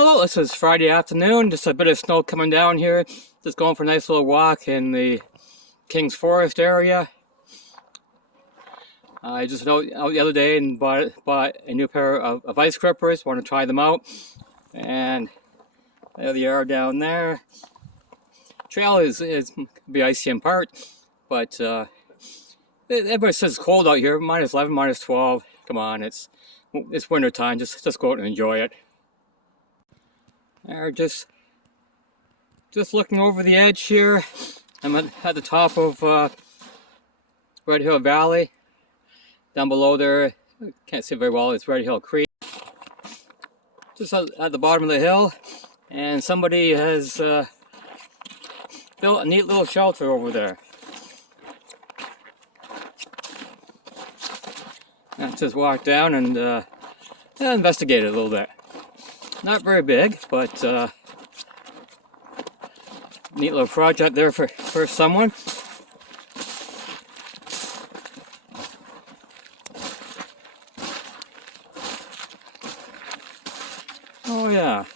Hello, this is Friday afternoon, just a bit of snow coming down here. Just going for a nice little walk in the King's Forest area. I just went out the other day and bought a new pair of ice grippers. Want to try them out. And there they are down there. Trail is be icy in part, but everybody says it's cold out here. Minus 11, minus 12. Come on, it's winter time. Just go out and enjoy it. They're just looking over the edge here. I'm at the top of Red Hill Valley. Down below there, I can't see very well, it's Red Hill Creek. Just at the bottom of the hill, and somebody has built a neat little shelter over there. Let's just walk down and investigate it a little bit. Not very big, but neat little project there for someone. Oh yeah,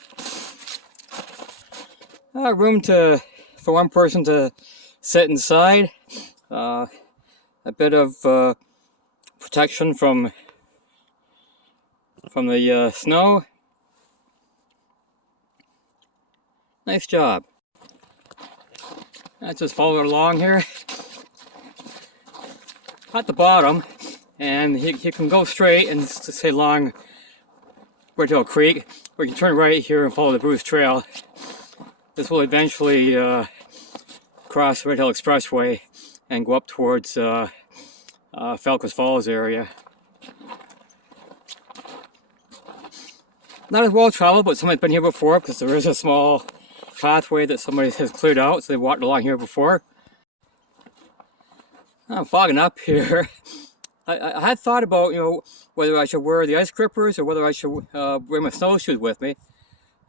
room for one person to sit inside. A bit of protection from the snow. Nice job. Let's just follow it along here. At the bottom, and you can go straight and say along Red Hill Creek, or you can turn right here and follow the Bruce Trail. This will eventually cross Red Hill Expressway and go up towards Falcons Falls area. Not as well traveled, but somebody's been here before because there is a small pathway that somebody has cleared out, so they've walked along here before. I'm fogging up here. I had thought about, whether I should wear the ice grippers or whether I should wear my snowshoes with me.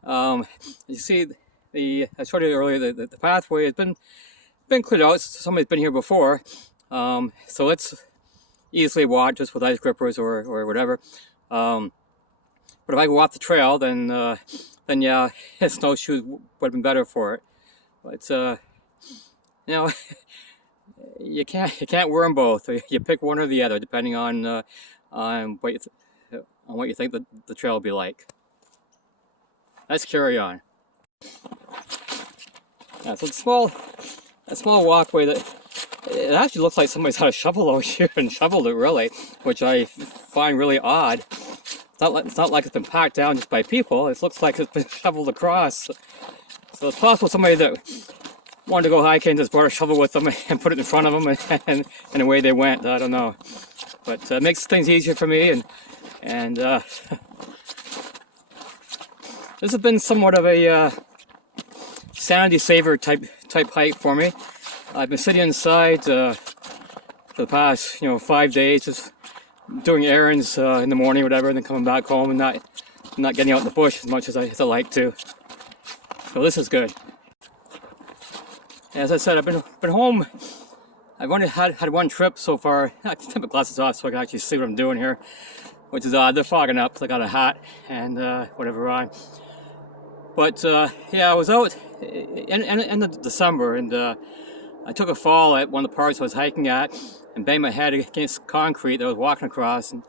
You see, I showed you earlier, the pathway has been cleared out. Somebody's been here before, so it's easily walked just with ice grippers or whatever. But if I go off the trail, then yeah, snowshoes would have been better for it. But you can't wear them both. You pick one or the other, depending on what you think the trail will be like. Let's carry on. Yeah, so a small walkway that it actually looks like somebody's had a shovel out here and shoveled it, really, which I find really odd. It's not like it's been packed down just by people. It looks like it's been shoveled across. So it's possible somebody that wanted to go hiking just brought a shovel with them and put it in front of them, and away they went. I don't know, but it makes things easier for me. And this has been somewhat of a sanity saver type hike for me. I've been sitting inside for the past 5 days, just doing errands in the morning or whatever, and then coming back home and not getting out in the bush as much as I like to. So this is good. As I said, I've been home. I've only had one trip so far. I can take my glasses off so I can actually see what I'm doing here, which is odd. They're fogging up, so I got a hat and whatever on. But yeah, I was out in December, and I took a fall at one of the parts I was hiking at and banged my head against concrete that I was walking across. And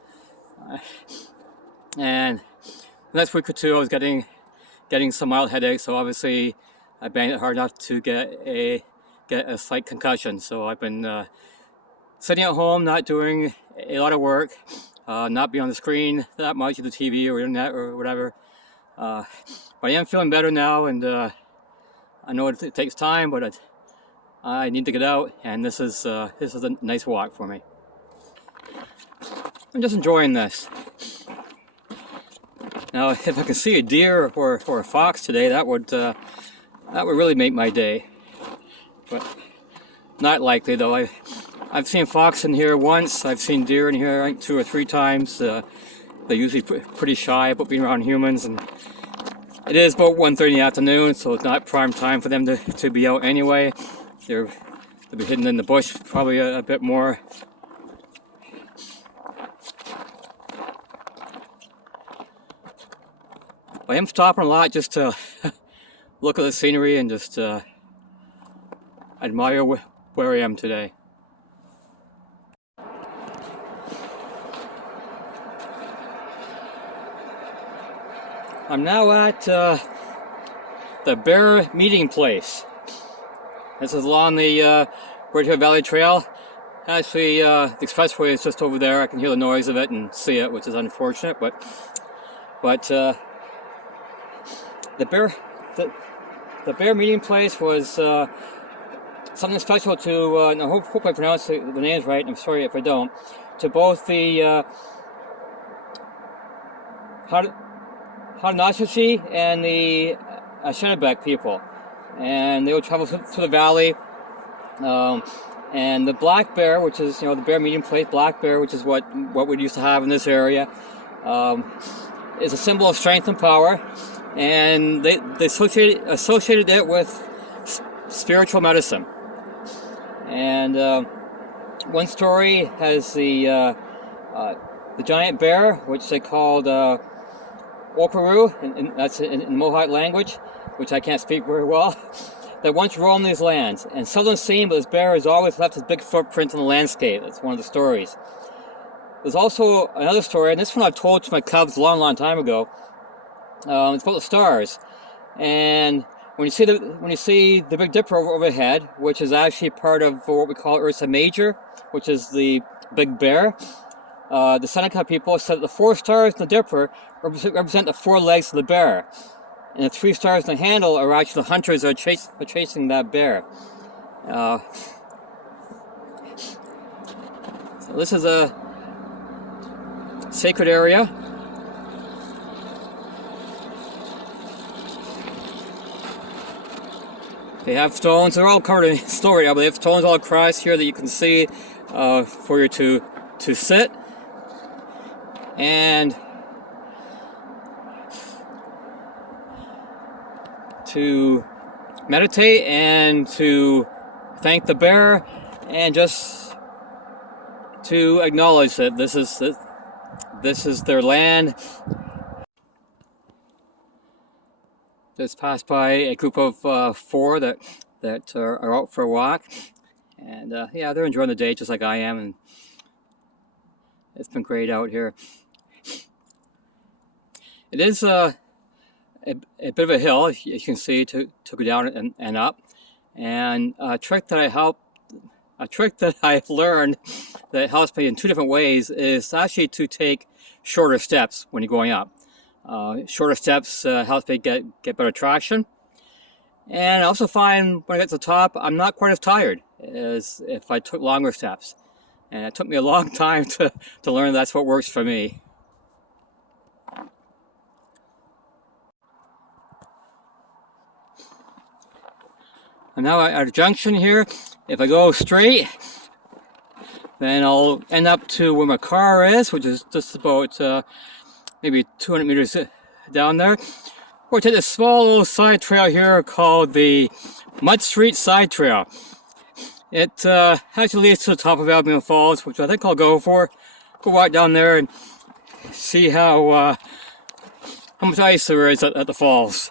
the next week or two, I was getting some mild headaches. So obviously, I banged it hard enough to get a slight concussion. So I've been sitting at home, not doing a lot of work, not being on the screen that much, either TV or internet or whatever. But I am feeling better now, and I know it takes time, but I need to get out, and this is a nice walk for me. I'm just enjoying this. Now, if I could see a deer or a fox today, that would really make my day. But not likely, though. I've seen fox in here once. I've seen deer in here, I think, 2 or 3 times. They're usually pretty shy about being around humans, and it is about 1:30 in the afternoon, so it's not prime time for them to be out anyway. They'll be hidden in the bush probably a bit more. I am stopping a lot just to look at the scenery and just admire where I am today. I'm now at the bear meeting place. This is along the Red Hill Valley Trail. Actually, the expressway is just over there. I can hear the noise of it and see it, which is unfortunate. But the bear meeting place was something special to. I hope I pronounce the names right. I'm sorry if I don't. To both the Haudenosaunee and the Shenandoah people, and they would travel through the valley. And the black bear, which is the bear meeting place, black bear, which is what we used to have in this area, is a symbol of strength and power, and they associated it with spiritual medicine. And one story has the giant bear, which they called Okaru, and that's in Mohawk language, which I can't speak very well, that once roamed these lands, and seldom seen, but this bear has always left his big footprint in the landscape. That's one of the stories. There's also another story, and this one I've told to my cubs a long time ago. It's about the stars, and when you see the Big Dipper overhead, which is actually part of what we call Ursa Major, which is the Big Bear, the Seneca people said that the 4 stars in the Dipper represent the 4 legs of the bear. And the 3 stars in the handle are actually the hunters that are chasing that bear. So this is a sacred area. They have stones. They're all covered in snow right now, but they have stones all across here that you can see for you to sit and to meditate and to thank the bear and just to acknowledge that this is their land. Just passed by a group of 4 that are out for a walk, and yeah, they're enjoying the day just like I am, and it's been great out here. It is a bit of a hill, as you can see, to go down and up. And a trick that I learned that helps me in 2 different ways is actually to take shorter steps when you're going up. Shorter steps helps me get better traction. And I also find when I get to the top, I'm not quite as tired as if I took longer steps. And it took me a long time to learn that's what works for me. I'm now at a junction here. If I go straight, then I'll end up to where my car is, which is just about maybe 200 meters down there. Or take this small little side trail here called the Mud Street Side Trail. It actually leads to the top of Albion Falls, which I think I'll go for. Go walk down there and see how much ice there is at the falls.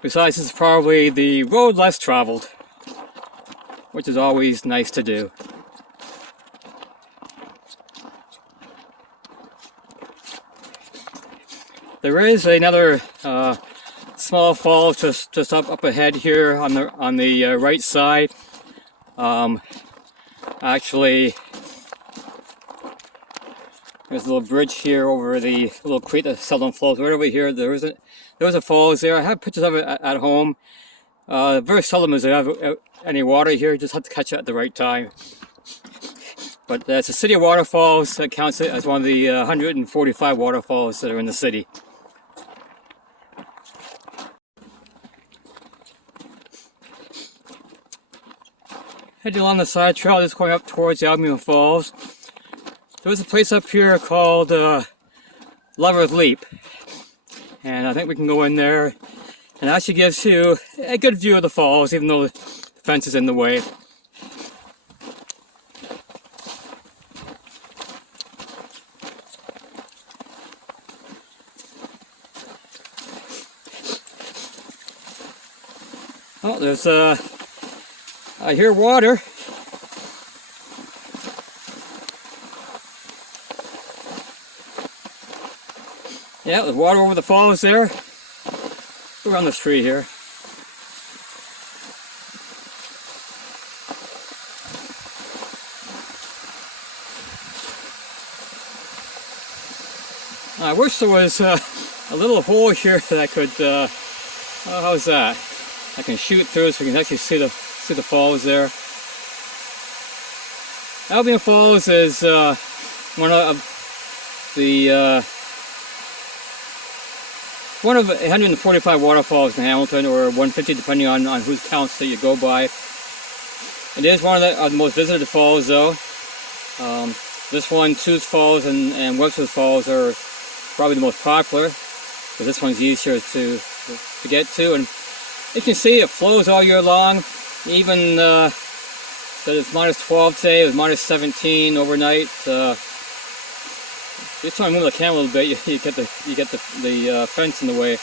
Besides, this is probably the road less traveled, which is always nice to do. There is another small fall just up ahead here on the right side. Actually, there's a little bridge here over the little creek that seldom flows. Right over here, there was a falls there. I have pictures of it at home. Very seldom is there any water here. You just have to catch it at the right time. But that's a city of waterfalls that counts it as one of the 145 waterfalls that are in the city. Heading along the side trail, just going up towards the Albion Falls. There's a place up here called Lover's Leap, and I think we can go in there, and it actually gives you a good view of the falls, even though the fence is in the way. Oh, there's I hear water. Yeah, there's water over the falls there. Around this tree here. I wish there was a little hole here that I could, how's that? I can shoot through so we can actually see the falls there. Albion Falls is one of 145 waterfalls in Hamilton, or 150 depending on whose counts that you go by. It is one of the most visited falls though. This one, Sioux Falls and Webster's Falls are probably the most popular, but this one's easier to get to. And you can see it flows all year long. Even that it's -12 today, it was -17 overnight. Just trying to move the camera a little bit, you get the fence in the way.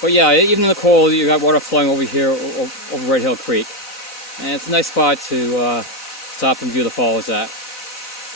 But yeah, even in the cold, you got water flowing over here over Red Hill Creek, and it's a nice spot to stop and view the falls at.